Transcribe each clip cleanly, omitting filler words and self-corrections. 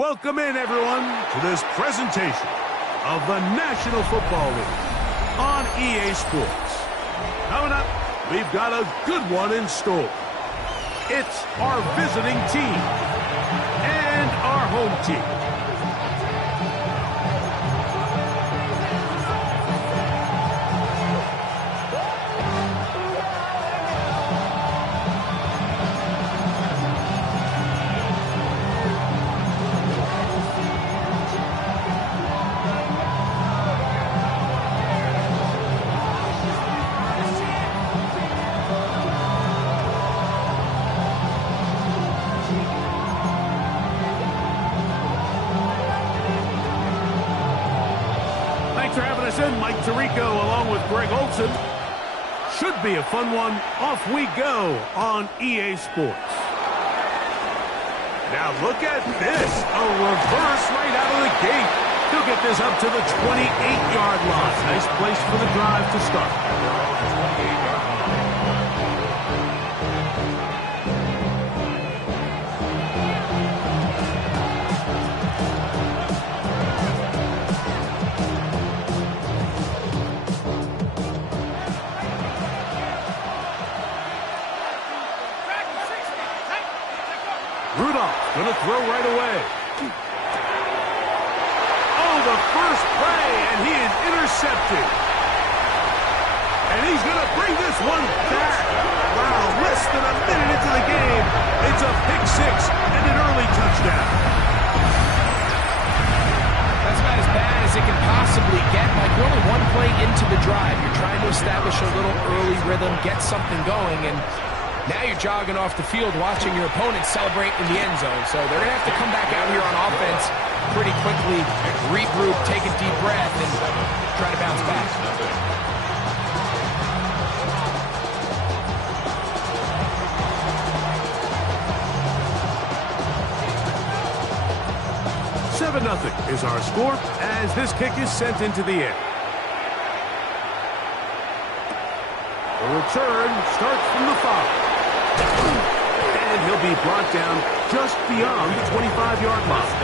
Welcome in, everyone, to this presentation of the National Football League on EA Sports. Coming up, we've got a good one in store. It's our visiting team and our home team. Thanks for having us in, Mike Tirico, along with Greg Olson. Should be a fun one. Off we go on EA Sports. Now look at this. A reverse right out of the gate. He'll get this up to the 28-yard line. Nice place for the drive to start. Rudolph going to throw right away. Oh, the first play, and he is intercepted. And he's going to bring this one back. Wow, less than a minute into the game. It's a pick six and an early touchdown. That's about as bad as it can possibly get. Like, we're only one play into the drive. You're trying to establish a little early rhythm, get something going, and now you're jogging off the field watching your opponent celebrate in the end zone. So they're going to have to come back out here on offense pretty quickly, regroup, take a deep breath, and try to bounce back. Seven 0 is our score as this kick is sent into the air. The return starts from the 5. And he'll be brought down just beyond the 25-yard line.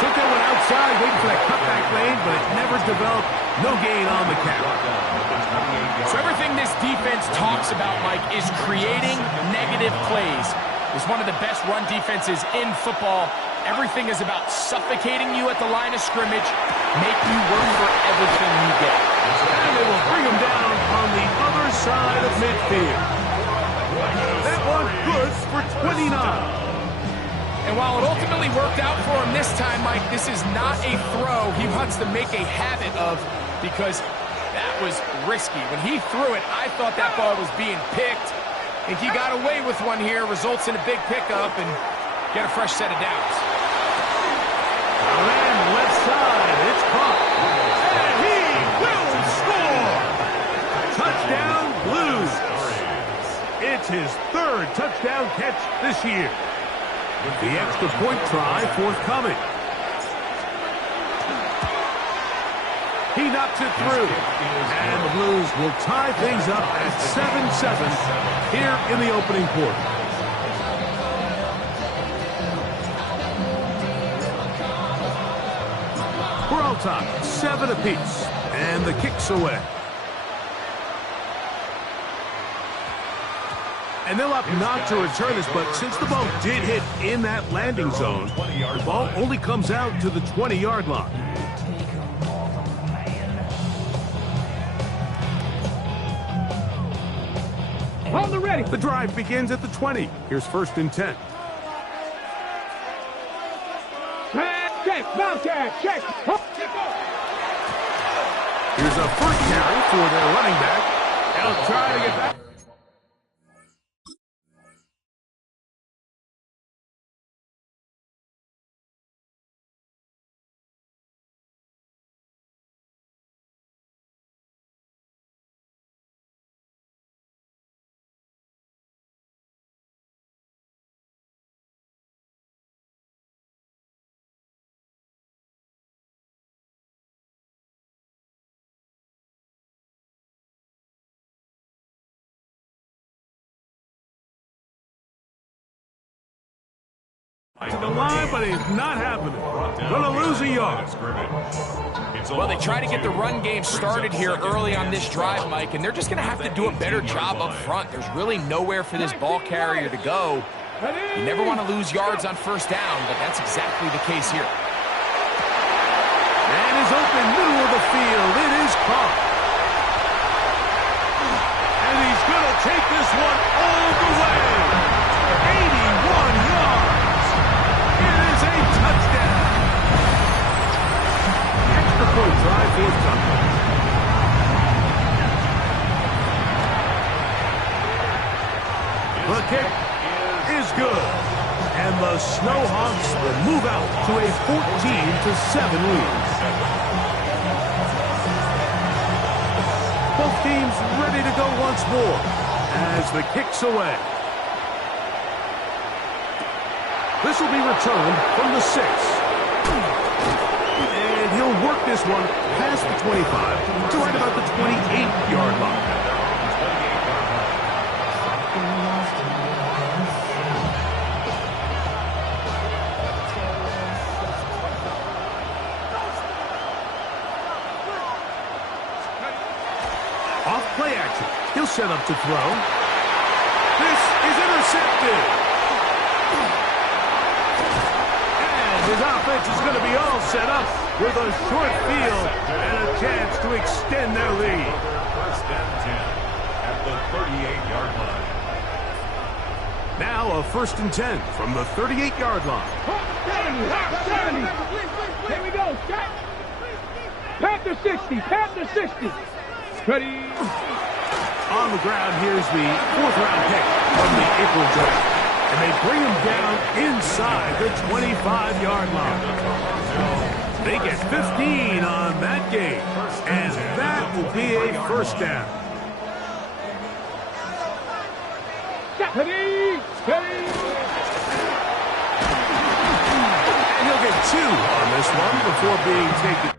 Took that one outside, waiting for that cutback lane, but it never developed. No gain on the catch. So everything this defense talks about, Mike, is creating negative plays. It's one of the best run defenses in football. Everything is about suffocating you at the line of scrimmage, make you work for everything you get. And they will bring him down on the other side of midfield. That one good for 29. And while it ultimately worked out for him this time, Mike, this is not a throw he wants to make a habit of, because that was risky. When he threw it, I thought that ball was being picked. I think he got away with one here, results in a big pickup, and get a fresh set of downs. Around left side, it's caught. And he will score! Touchdown, Blues. It's his third touchdown catch this year. The extra point try forthcoming. He knocks it through. And the Blues will tie things up at 7-7 here in the opening quarter. We're all tied, 7 apiece. And the kick's away. And they'll opt not to return this, but since the ball did hit in that landing zone, the ball only comes out to the 20-yard line. On the ready. The drive begins at the 20. Here's 1st and 10. Check, bounce check. Here's a first carry for their running back. They'll try to get back. To the line, but it's not happening. Gonna lose a yard. Well, they try to get the run game started here early on this drive, Mike, and they're just going to have to do a better job up front. There's really nowhere for this ball carrier to go. You never want to lose yards on first down, but that's exactly the case here. Man is open, middle of the field. It is caught. And he's going to take this one all the way. 81 yards. It is a touchdown. Extra point drive forthcoming. The kick is good. And the Snowhawks will move out to a 14-7 lead. Both teams ready to go once more as the kick's away. This will be returned from the 6. And he'll work this one past the 25 to right about the 28-yard line. Off play action. He'll set up to throw. This is intercepted. And his offense is going to be all set up with a short field and a chance to extend their lead. First and 10 at the 38-yard line. Now a 1st and 10 from the 38-yard line. 70. Here we go. Panther 60. Panther 60. Ready. On the ground, here's the 4th-round pick from the April draft. And they bring him down inside the 25-yard line. They get 15 on that game. And that will be a first down. Ready. Ready. And he'll get 2 on this one before being taken.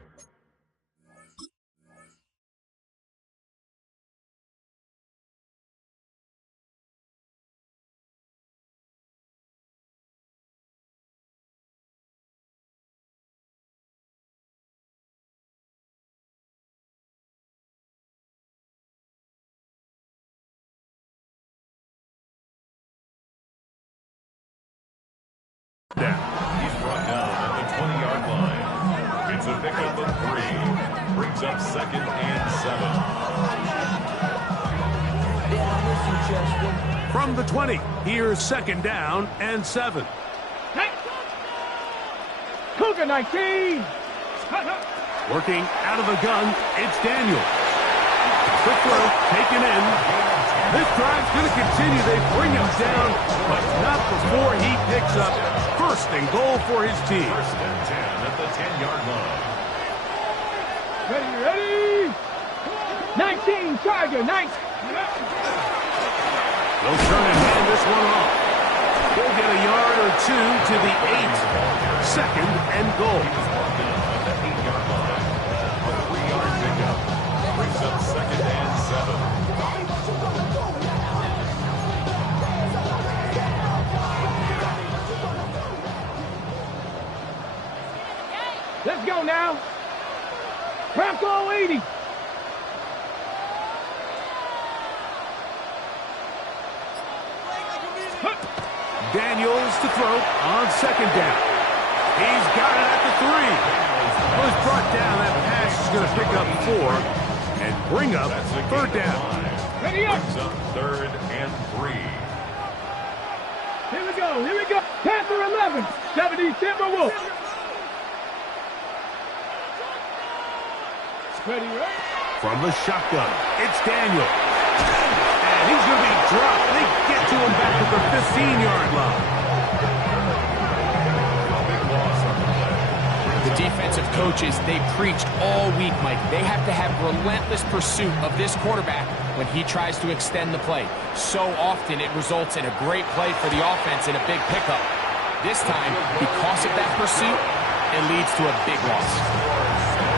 He's brought down at the 20-yard line. It's a pickup of 3. Brings up 2nd and 7. From the 20, here's 2nd down and 7. Hey. Cougar 19. Working out of the gun, it's Daniel. Quick throw, taken in. This drive's going to continue. They bring him down, but not before he picks up 1st and goal for his team. 1st and 10 at the 10-yard line. Ready, ready. 19, Tiger, 19. They'll turn and hand this one off. He'll get a yard or 2 to the 8. 2nd and goal. At the 8-yard line. A 3-yard pickup. Brings up 2nd and 7. Let's go now. Bronco 80. Daniels to throw on 2nd down. He's got it at the 3. Was brought down. That pass is going to pick up 4 and bring up 3rd down. Ready up. Brings up 3rd and 3. Here we go. Here we go. Panther 11. 70 Timberwolves. Ready, ready. From the shotgun, it's Daniel. And he's going to be dropped. They get to him back at the 15-yard line. The defensive coaches, they preached all week, Mike. They have to have relentless pursuit of this quarterback when he tries to extend the play. So often it results in a great play for the offense and a big pickup. This time, because of that pursuit, it leads to a big loss.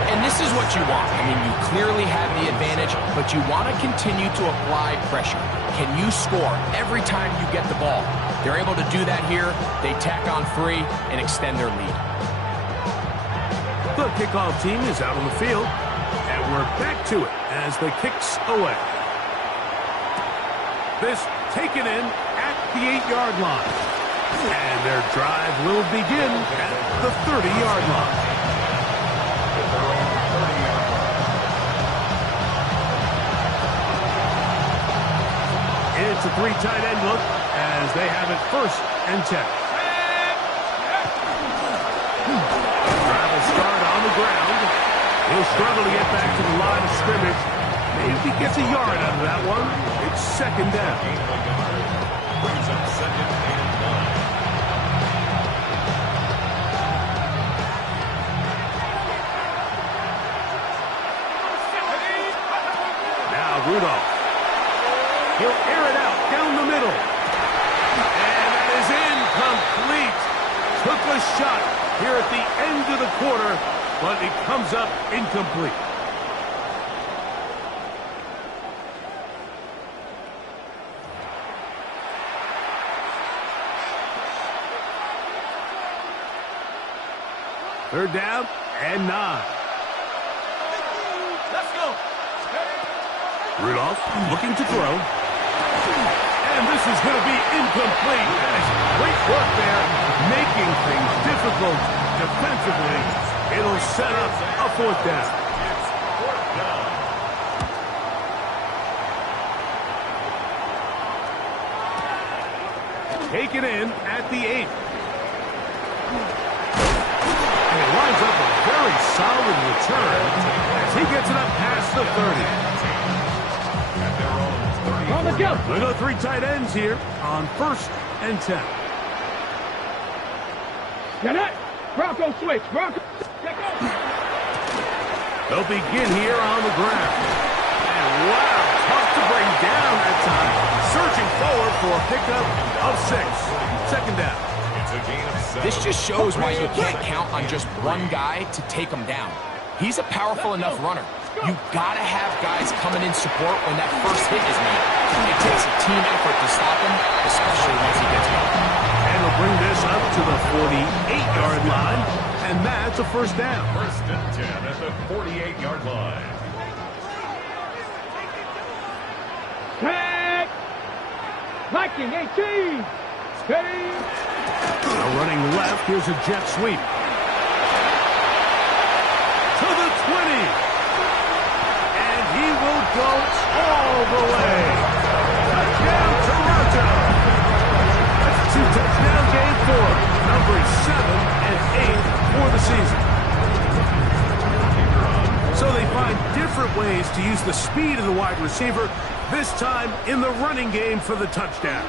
And this This is what you want. I mean, you clearly have the advantage, but you want to continue to apply pressure. Can you score every time you get the ball? They're able to do that here. They tack on 3 and extend their lead. The kickoff team is out on the field, and we're back to it as the kick's away. This taken in at the 8-yard line. And their drive will begin at the 30-yard line. It's a 3 tight end look as they have it 1st and 10. Drive will start on the ground. He'll struggle to get back to the line of scrimmage. Maybe gets a yard out of that one. It's 2nd down. Brings up 2nd and 9. Now Rudolph. He'll air it out down the middle. And that is incomplete. Took a shot here at the end of the quarter, but it comes up incomplete. Third down and 9. Let's go. Rudolph looking to throw. And this is going to be incomplete. That is great work there, making things difficult defensively. It'll set up a 4th down. It's 4th down. Taken in at the 8. And he lines up a very solid return as he gets it up past the 30. On the go. We go 3 tight ends here on 1st and 10. Get it. Bronco switch. Bronco. Check out. They'll begin here on the ground. And wow, tough to bring down that time. Searching forward for a pickup of 6. 2nd down. It's a gain of 7. This just shows why you can't count on just one guy to take him down. He's a powerful enough runner. You gotta have guys coming in support when that first hit is made. It takes a team effort to stop him, especially once he gets going. And we'll bring this up to the 48-yard line, and that's a 1st down. 1st and 10 at the 48-yard line. Tag. Viking 18. Steady. Now running left, here's a jet sweep. To the 20. And he will go all the way. Touchdown, Toronto. That's a 2-touchdown game for numbers 7 and 8 for the season. So they find different ways to use the speed of the wide receiver, this time in the running game for the touchdown.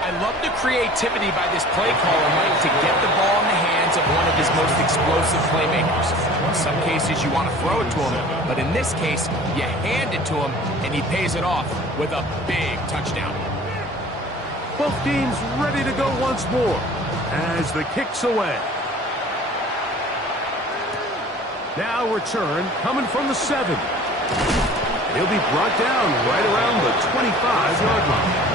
I love the creativity by this play caller, Mike, to get the ball in the hands of one of his most explosive playmakers. In some cases, you want to throw it to him, but in this case, you hand it to him, and he pays it off with a big touchdown. Both teams ready to go once more as the kick's away. Now return coming from the 7. He'll be brought down right around the 25-yard line.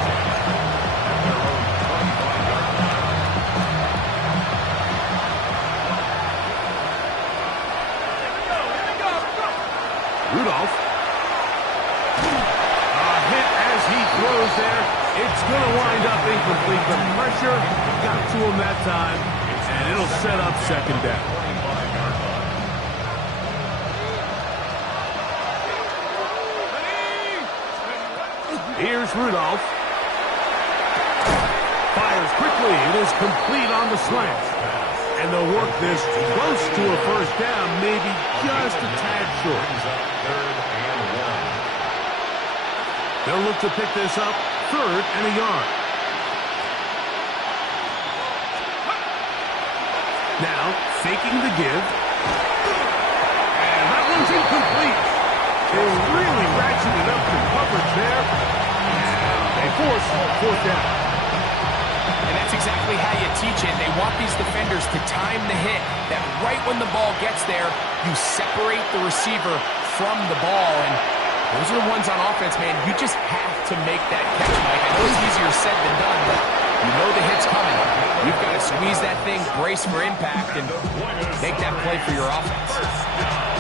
Rudolph. A hit as he throws there. It's going to wind up incomplete. The pressure got to him that time, and it'll set up 2nd down. Here's Rudolph. Fires quickly. It is complete on the slant. And they'll work this close to a 1st down, maybe just a tad short. 3rd and 1. They'll look to pick this up 3rd and a yard. Now, faking the give. And that one's incomplete. They really ratcheted up the coverage there. And they force 4th down. And that's exactly exactly how you teach it. They want these defenders to time the hit, that right when the ball gets there, you separate the receiver from the ball. And those are the ones on offense, man. You just have to make that catch, Mike. I know it's easier said than done, but you know the hit's coming. You've got to squeeze that thing, brace for impact, and make that play for your offense.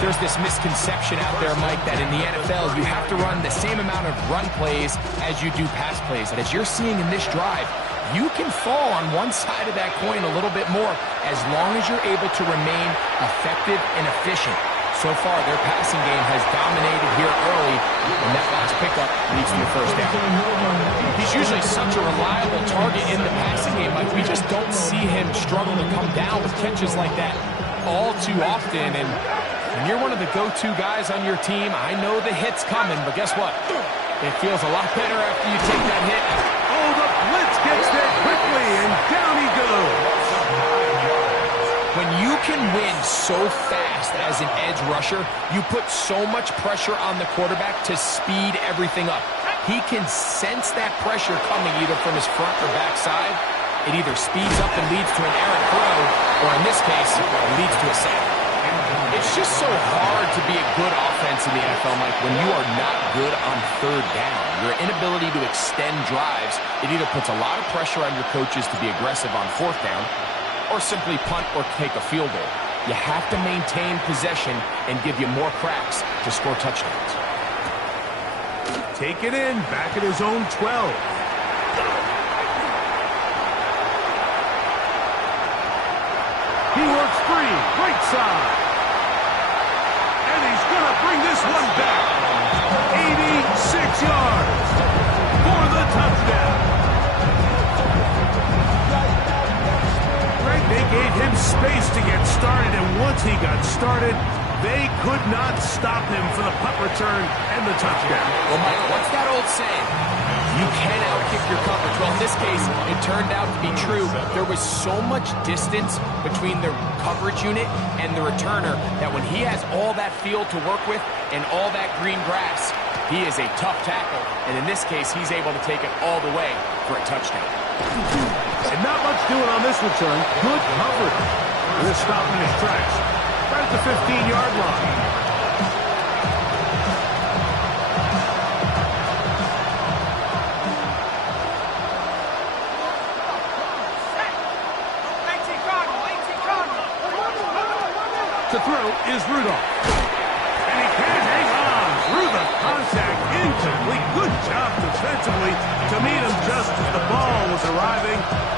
There's this misconception out there, Mike, that in the NFL, you have to run the same amount of run plays as you do pass plays. And as you're seeing in this drive, you can fall on one side of that coin a little bit more as long as you're able to remain effective and efficient. So far, their passing game has dominated here early, and that last pickup leads to a first down. He's usually such a reliable target in the passing game, but we just don't see him struggle to come down with catches like that all too often. And when you're one of the go-to guys on your team, I know the hit's coming, but guess what? It feels a lot better after you take that hit. Oh, the blitz gets there quickly, and down he goes. When you can win so fast as an edge rusher, you put so much pressure on the quarterback to speed everything up. He can sense that pressure coming either from his front or back side. It either speeds up and leads to an errant throw, or in this case, it leads to a sack. It's just so hard to be a good offense in the NFL, Mike, when you are not good on third down. Your inability to extend drives, it either puts a lot of pressure on your coaches to be aggressive on fourth down, or simply punt or take a field goal. You have to maintain possession and give you more cracks to score touchdowns. Take it in, back at his own 12. He works free, right side. And he's going to bring this one back. 86 yards for the touchdown. They gave him space to get started, and once he got started, they could not stop him for the punt return and the touchdown. Well, Mike, what's that old saying? You can outkick your coverage. Well, in this case, it turned out to be true. There was so much distance between the coverage unit and the returner that when he has all that field to work with and all that green grass, he is a tough tackle. And in this case, he's able to take it all the way for a touchdown. And not much doing on this return. Good coverage. And this stop in his tracks. Right at the 15-yard line. To throw is Rudolph. And he can't hang on through the contact. Incomplete. Good job defensively to meet him just as the ball was arriving.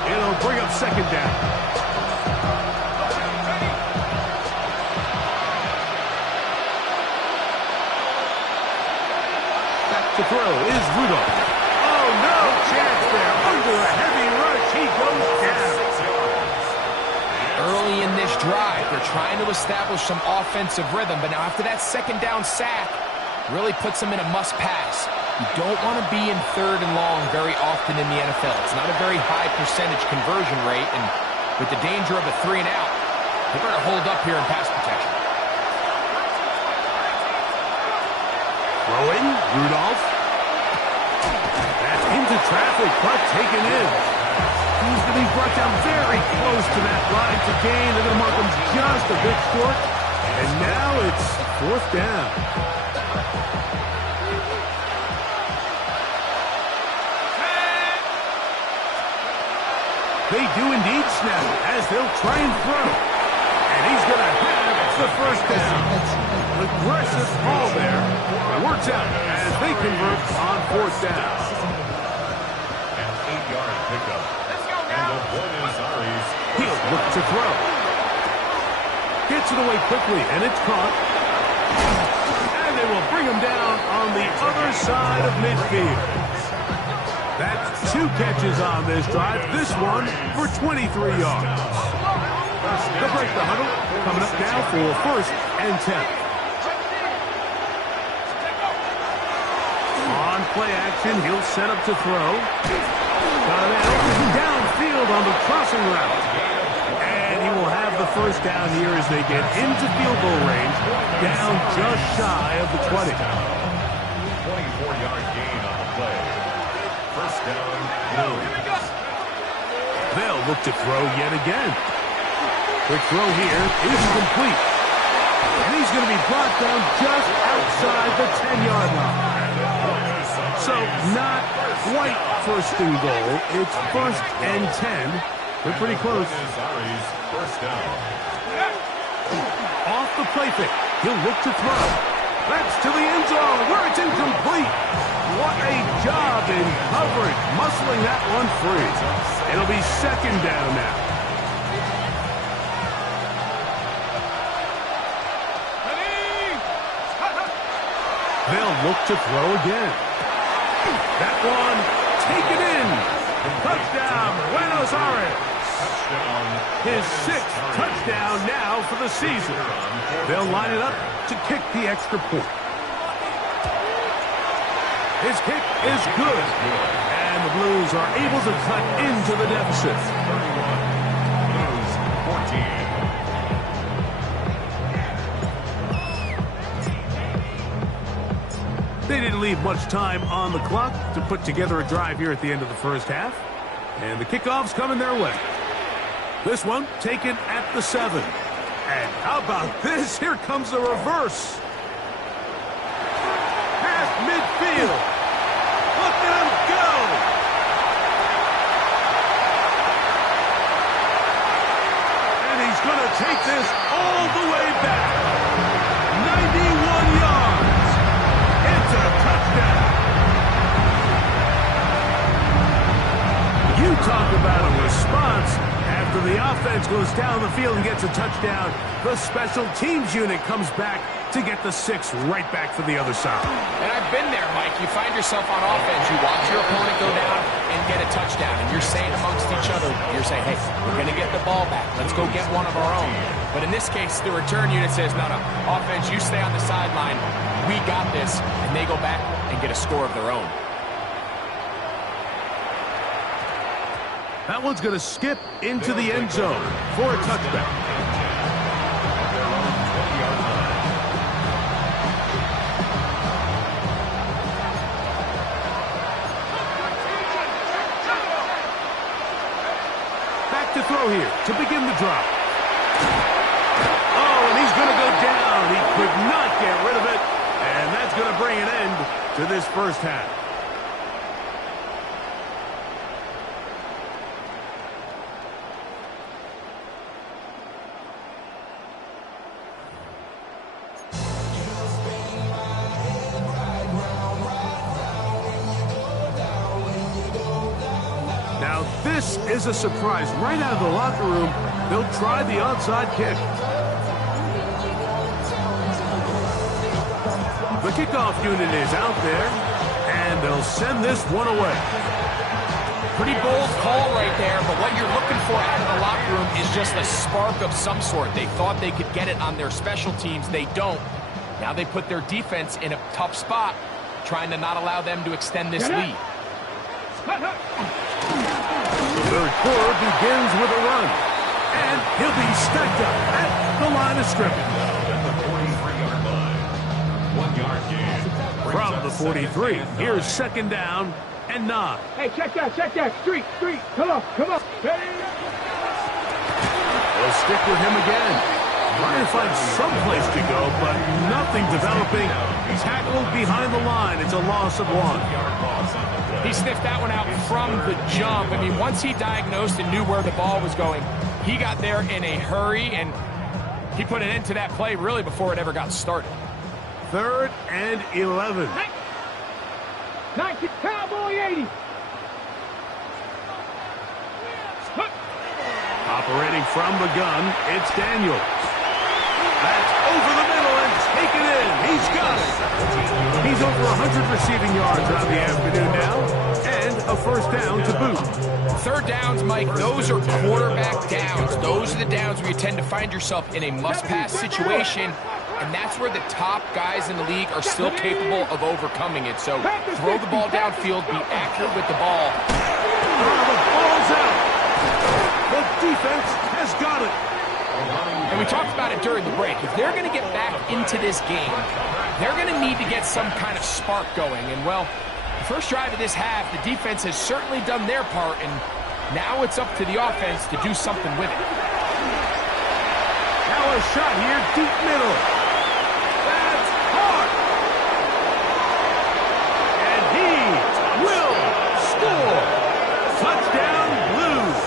It'll bring up second down. Back to throw is Rudolph. Oh, no chance there. Under a heavy rush, he goes down. Early in this drive, they're trying to establish some offensive rhythm, but now after that second down sack, really puts them in a must-pass. You don't want to be in third and long very often in the NFL. It's not a very high percentage conversion rate, and with the danger of a 3 and out, they better hold up here in pass protection. Throwing, Rudolph. That's into traffic, but taken in. He's going to be brought down very close to that line to gain. They're going to mark him just a bit short. And now it's fourth down. They do indeed snap as they'll try and throw. And he's going to have the first down. Aggressive ball there. It works out as they convert on fourth down. An 8-yard pickup. And the Buenos Aires. He'll look to throw. Gets it away quickly, and it's caught. And they will bring him down on the other side of midfield. That's 2 catches on this drive. This one for 23 yards. They'll break the huddle. Coming up now for first and 10. On play action, he'll set up to throw. Got a man open downfield on the crossing route. And he will have the first down here as they get into field goal range, down just shy of the 20. 24-yard gain on the play. First down, Blue. They'll look to throw yet again. Quick throw here is complete. And he's going to be brought down just outside the 10-yard line. So not quite first and goal. It's first and 10. They're pretty close. First down. Off the play fake. He'll look to throw. That's to the end zone where it's incomplete. What a job in coverage, muscling that one free. It'll be second down now. They'll look to throw again. That one, taken in. Touchdown, Buenos Aires. His sixth touchdown now for the season. They'll line it up to kick the extra point. His kick is good. And the Blues are able to cut into the deficit. 31. Blues 14. They didn't leave much time on the clock to put together a drive here at the end of the first half. And the kickoff's coming their way. This one taken at the 7. And how about this? Here comes the reverse. Past midfield. Look at him go. And he's going to take this all the way back. 91 yards. It's a touchdown. You talk about a response. After the offense goes down the field and gets a touchdown, the special teams unit comes back to get the 6 right back for the other side. And I've been there, Mike. You find yourself on offense. You watch your opponent go down and get a touchdown. And you're saying amongst each other, you're saying, hey, we're going to get the ball back. Let's go get one of our own. But in this case, the return unit says, no, offense, you stay on the sideline. We got this. And they go back and get a score of their own. That one's going to skip into the end zone for a touchback. Back to throw here to begin the drive. Oh, and he's going to go down. He could not get rid of it. And that's going to bring an end to this first half. Now, this is a surprise. Right out of the locker room, they'll try the onside kick. The kickoff unit is out there, and they'll send this one away. Pretty bold call right there, but what you're looking for out of the locker room is just a spark of some sort. They thought they could get it on their special teams. They don't. Now they put their defense in a tough spot, trying to not allow them to extend this lead. The third quarter begins with a run, and he'll be stacked up at the line of scrimmage. At the 43-yard line. 1-yard gain. From the 43, here's second down and 9. Hey, check that. Street. Come on. Hey. They'll stick with him again. Trying to find some place to go, but nothing developing. Tackled behind the line. It's a loss of 1. He sniffed that one out from the jump. I mean, once he diagnosed and knew where the ball was going, he got there in a hurry, and he put an end to that play really before it ever got started. 3rd and 11. 19, Cowboy 80. Operating from the gun, it's Daniels. That's over the middle and taken in. He's got it. He's over 100 receiving yards on the afternoon now, and a first down to boot. Third downs, Mike, those are quarterback downs. Those are the downs where you tend to find yourself in a must-pass situation, and that's where the top guys in the league are still capable of overcoming it. So throw the ball downfield, be accurate with the ball. The ball's out. The defense has got it. And we talked about it during the break. If they're going to get back into this game, they're going to need to get some kind of spark going. And, well, the first drive of this half, the defense has certainly done their part, and Now it's up to the offense to do something with it. Now a shot here, deep middle. That's hard. And he will score. Touchdown, Blues.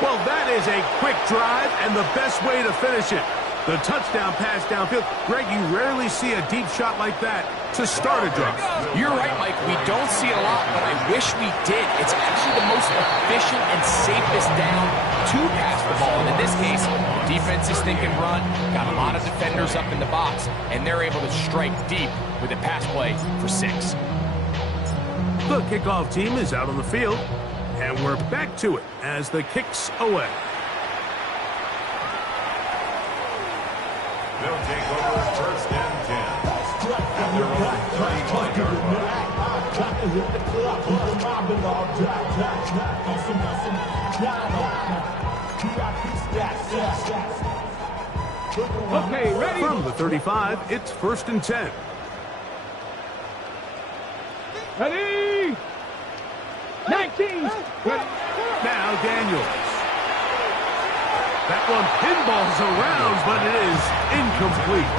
Well, that is a quick drive and the best way to finish it. The touchdown pass downfield. Greg, you rarely see a deep shot like that to start a drive. You're right, Mike. We don't see it a lot, but I wish we did. It's actually the most efficient and safest down to pass the ball. And in this case, defense is thinking run, got a lot of defenders up in the box, and they're able to strike deep with a pass play for 6. The kickoff team is out on the field, and we're back to it as the kick's away. They'll take over first and 10. At their own 35-yard line. Okay, ready? From the 35, it's first and 10. Ready? 19. Ready. Now Daniels. That one pinballs around, but it is incomplete.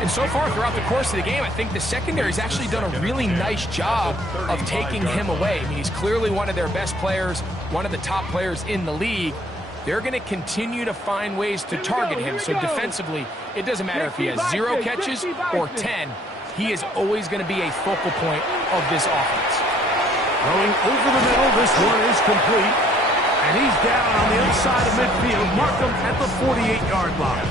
And so far throughout the course of the game, I think the secondary's actually done a really nice job of taking him away. I mean, he's clearly one of their best players, one of the top players in the league. They're going to continue to find ways to target him. So defensively, it doesn't matter if he has 0 catches or 10. He is always going to be a focal point of this offense. Going over the middle, this one is complete. And he's down on the outside of midfield. Mark him at the 48-yard line.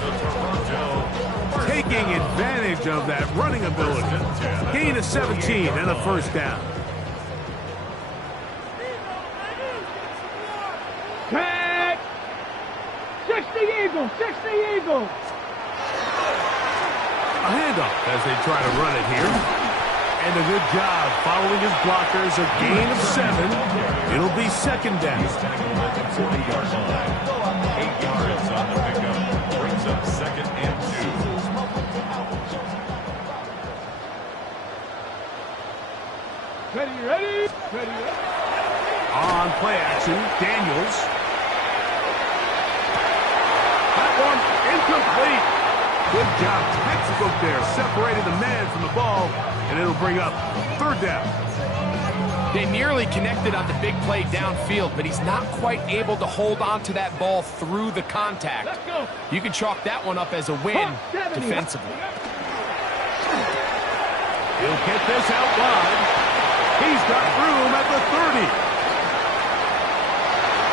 Taking advantage of that running ability. Gain of 17 and a first down. Tag. 60 Eagles. 60 Eagles. A handoff as they try to run it here. And a good job following his blockers. A gain of 7. It'll be second down. 40-yard line. 8 yards on the pickup. Brings up second and 2. Ready, ready. Ready, ready. On play action, Daniels. That one incomplete. Good job, textbook there. Separated the man from the ball, and it'll bring up third down. They nearly connected on the big play downfield, but he's not quite able to hold on to that ball through the contact. Let's go. You can chalk that one up as a win defensively. He'll get this out wide. He's got room at the 30.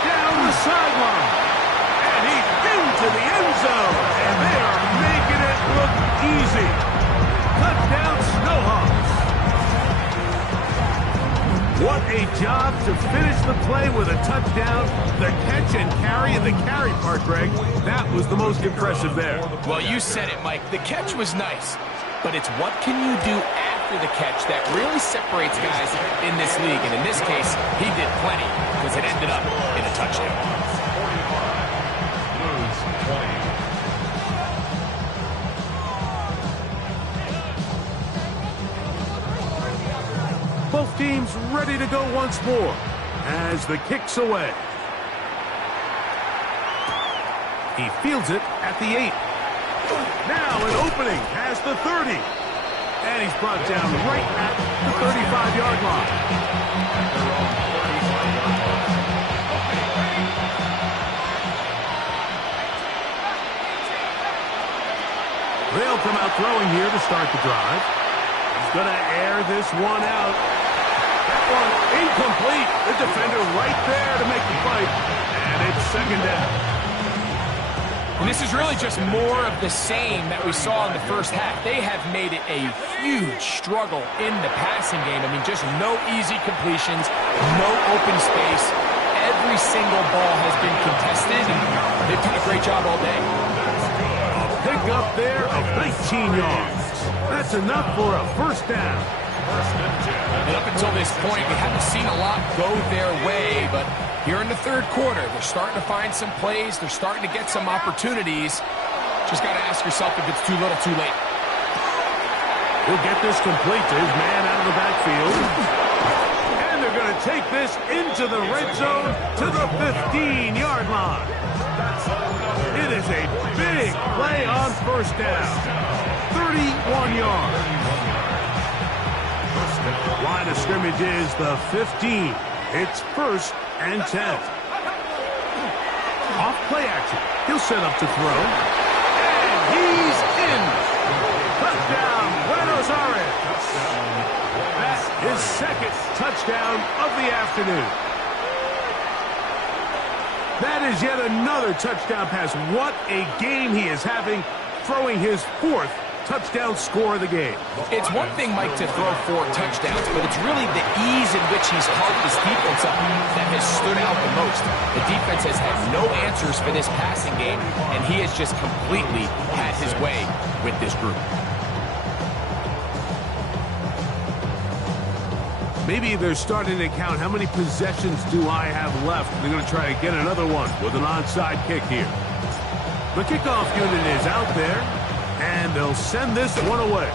Down the sideline. And he's into the end zone. And they are making it look easy. Touchdown, Snowhawks. What a job to finish the play with a touchdown. The catch and carry, and the carry part, Greg, that was the most impressive there. Well, you said it, Mike. The catch was nice, but it's what can you do after the catch that really separates guys in this league. And in this case, he did plenty because it ended up in a touchdown. 45. Blues 20. Both teams ready to go once more as the kick's away. He fields it at the 8. Now an opening past the 30. And he's brought down right at the 35-yard line. They'll come out throwing here to start the drive. He's going to air this one out. That one incomplete. The defender right there to make the play. And it's second down. And this is really just more of the same that we saw in the first half. They have made it a huge struggle in the passing game. I mean, just no easy completions, no open space. Every single ball has been contested, and they've done a great job all day. A pick up there of 19 yards. That's enough for a first down. And up until this point, we haven't seen a lot go their way, but here in the third quarter, they're starting to find some plays. They're starting to get some opportunities. Just got to ask yourself if it's too little, too late. He'll get this complete to his man out of the backfield. And they're going to take this into the red zone to the 15-yard line. It is a big play on first down. 31 yards. Line of scrimmage is the 15. It's 1st and 10. Off play action. He'll set up to throw. And he's in. Touchdown, Buenos Aires. That's his 2nd touchdown of the afternoon. That is yet another touchdown pass. What a game he is having, throwing his 4th touchdown score of the game. It's one thing, Mike, to throw 4 touchdowns, but it's really the ease in which he's carved this defense up that has stood out the most. The defense has had no answers for this passing game, and he has just completely had his way with this group. Maybe they're starting to count how many possessions do I have left. They're going to try to get another one with an onside kick here. The kickoff unit is out there, and they'll send this one away.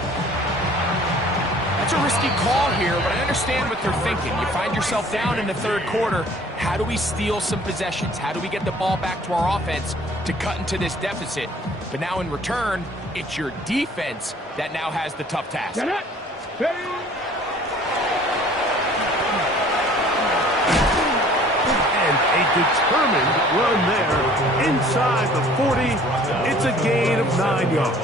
That's a risky call here, but I understand what they're thinking. You find yourself down in the 3rd quarter. How do we steal some possessions? How do we get the ball back to our offense to cut into this deficit? But now in return, it's your defense that now has the tough task. A determined run there inside the 40. It's a gain of 9 yards.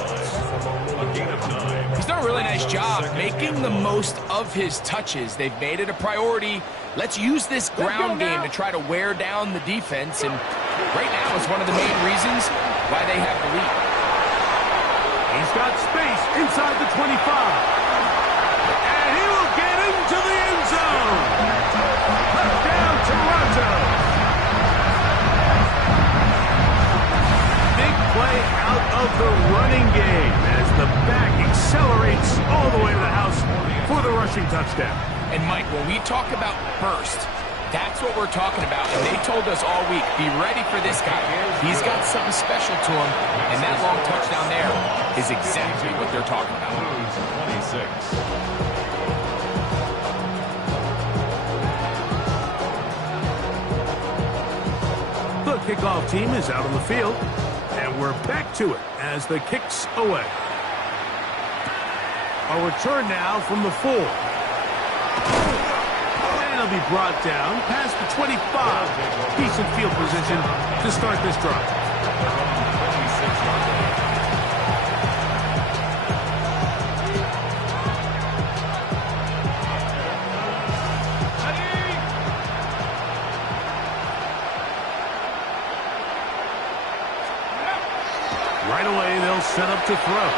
He's done a really nice job making the most of his touches. They've made it a priority. Let's use this ground game to try to wear down the defense, and right now is one of the main reasons why they have the lead. He's got space inside the 25. And he will get into the end zone. Touchdown, Toronto. Play out of the running game as the back accelerates all the way to the house for the rushing touchdown. And Mike, when we talk about burst, that's what we're talking about. And they told us all week, be ready for this guy. He's got something special to him, and that long touchdown there is exactly what they're talking about. 26. The kickoff team is out on the field. And we're back to it as the kick's away. A return now from the 4. And he'll be brought down past the 25. Decent field position to start this drive. Right away, they'll set up to throw.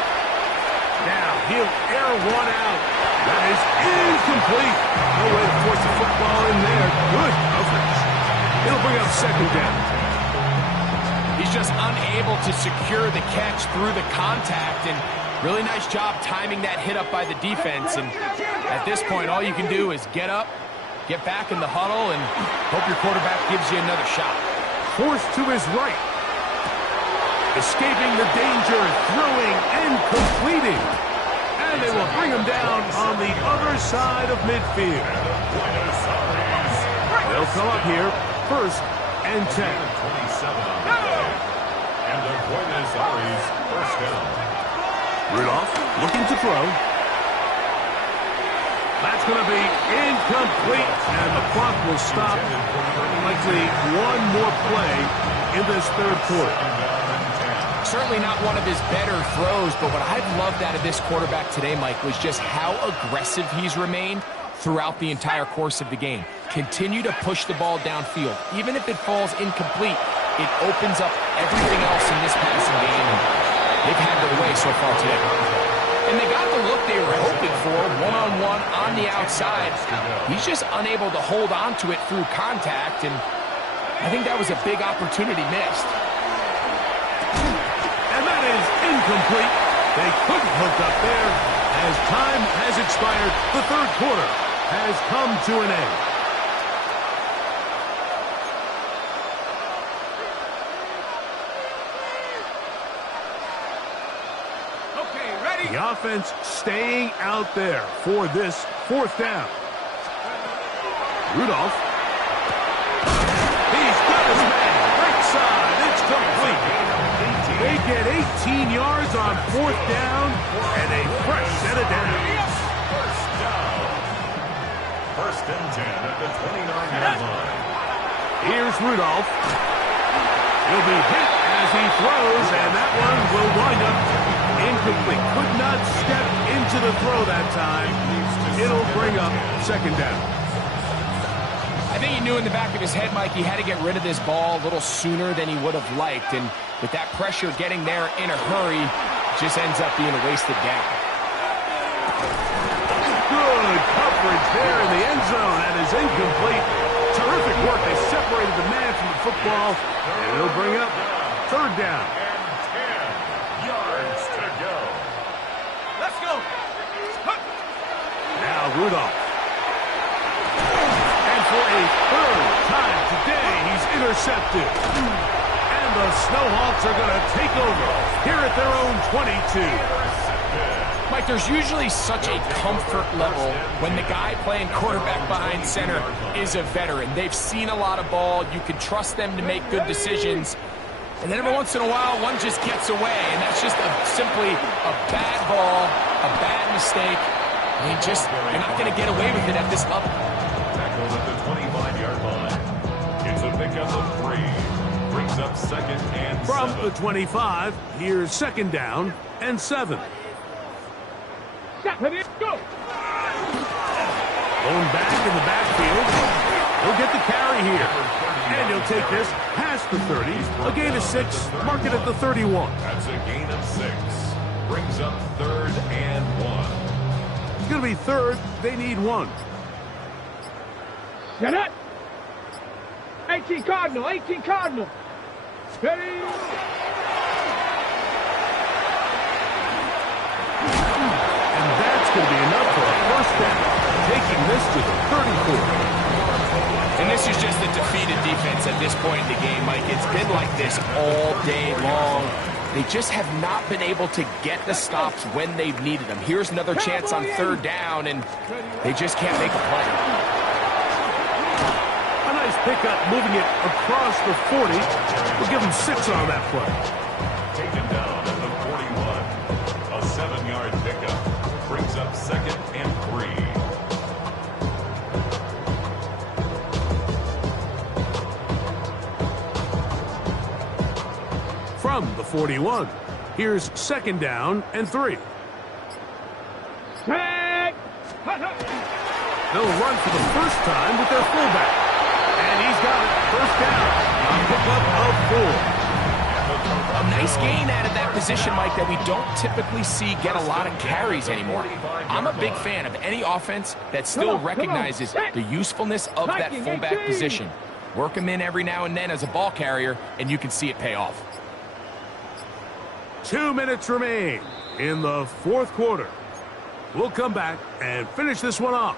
Now, he'll air one out. That is incomplete. No way to force the football in there. Good coverage. It'll bring up 2nd down. He's just unable to secure the catch through the contact, and really nice job timing that hit up by the defense. And at this point, all you can do is get up, get back in the huddle, and hope your quarterback gives you another shot. Forced to his right. Escaping the danger, throwing and completing. And they will bring him down on the other side of midfield. They'll come up here, 1st and 10. And the Buenos Aires 1st down. Rudolph looking to throw. That's going to be incomplete, and the clock will stop. Likely one more play in this 3rd quarter. Certainly not one of his better throws, but what I've loved out of this quarterback today, Mike, was just how aggressive he's remained throughout the entire course of the game. Continue to push the ball downfield. Even if it falls incomplete, it opens up everything else in this passing game, and they've had their way so far today. And they got the look they were hoping for, one-on-one on the outside. He's just unable to hold on to it through contact, and I think that was a big opportunity missed. And that is incomplete. They couldn't hook up there as time has expired. The 3rd quarter has come to an end. Okay, ready? The offense staying out there for this fourth down. Rudolph. He's got his man. Right side. It's complete. They get 18 yards on fourth down and a fresh set of downs. First and 10 at the 29-yard line. Here's Rudolph. He'll be hit as he throws, and that one will wind up incomplete. Could not step into the throw that time. It'll bring up second down. I think he knew in the back of his head, Mike, he had to get rid of this ball a little sooner than he would have liked. And with that pressure getting there in a hurry, just ends up being a wasted down. Good coverage there in the end zone. That is incomplete. Terrific work. They separated the man from the football, and it'll bring up third down. And 10 yards to go. Let's go. Now Rudolph. And for a third time today, he's intercepted. And the Snowhawks are going to take over here at their own 22. Mike, there's usually such a comfort level when the guy playing quarterback behind center is a veteran. They've seen a lot of ball. You can trust them to make good decisions. And then every once in a while, one just gets away, and that's just simply a bad ball, a bad mistake. You're not going to get away with it at this level. Tackled at the 25-yard line. It's a pickup of 3. Brings up second and 7. From the 25, here's second down and 7. Go. Going back in the backfield. He'll get the carry here. And he'll take this past the 30. A gain of 6. Mark it at the 31. That's a gain of 6. Brings up third and 1. It's going to be third. They need 1. Get it. 18 Cardinal. 18 Cardinal. Ready. And that's going to be enough for a first down. Taking this to the 34. And this is just a defeated defense at this point in the game, Mike. It's been like this all day long. They just have not been able to get the stops when they've needed them. Here's another chance on third down, and they just can't make a play. A nice pickup, moving it across the 40. We'll give them 6 on that play. Taken down at the 41. A 7-yard pickup. Brings up second and 3. From the 41, here's second down and 3. Set. They'll run for the first time with their fullback. And he's got it. First down. A pickup of 4. A nice gain out of that position, Mike, that we don't typically see get a lot of carries anymore. I'm a big fan of any offense that still recognizes the usefulness of that fullback position. Work him in every now and then as a ball carrier, and you can see it pay off. 2 minutes remain in the fourth quarter. We'll come back and finish this one off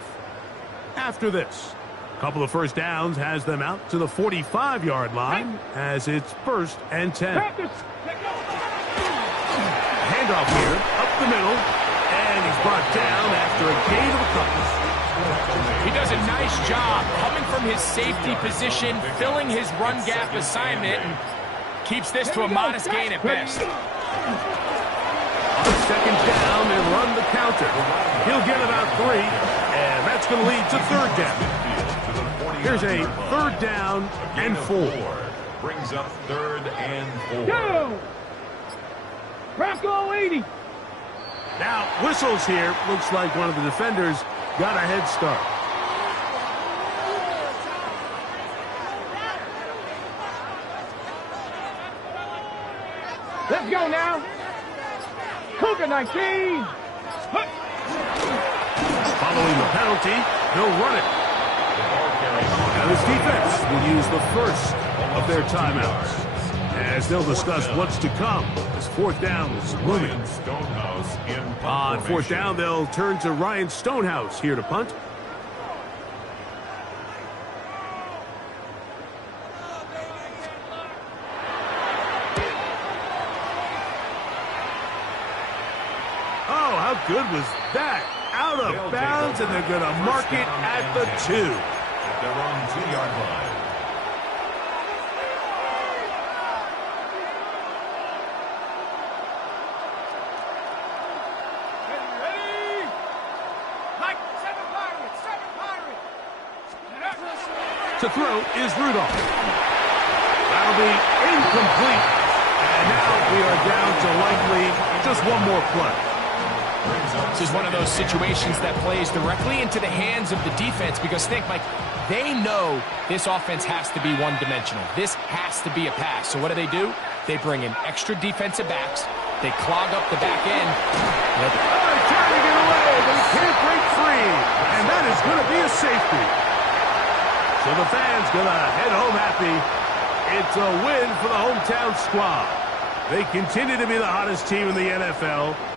after this. A couple of first downs has them out to the 45-yard line as it's first and 10. Handoff here, up the middle, and he's brought down after a gain of a couple. He does a nice job coming from his safety position, filling his run gap assignment, and keeps this to a modest gain at best. On second down, they run the counter. He'll get about 3, and that's going to lead to third down. Here's a third down and 4. Brings up third and 4. Go. Bronco 80. Now, whistles here. Looks like one of the defenders got a head start. Let's go now. Cougar 19. Following the penalty, they'll run it. Now this defense will use the first of their timeouts, as they'll discuss what's to come as fourth down is looming. On fourth down, they'll turn to Ryan Stonehouse here to punt. good was that? Out of bounds, and they're going to mark it at the 2. At their own 2-yard line. Ready? Like 7 Pirates, 7 Pirates. To throw is Rudolph. That'll be incomplete. And now we are down to likely just one more play. This is one of those situations that plays directly into the hands of the defense because think, Mike, they know this offense has to be one-dimensional. This has to be a pass. So what do? They bring in extra defensive backs. They clog up the back end. Trying to get away, but he can't break free. And that is going to be a safety. So the fans going to head home happy. It's a win for the hometown squad. They continue to be the hottest team in the NFL.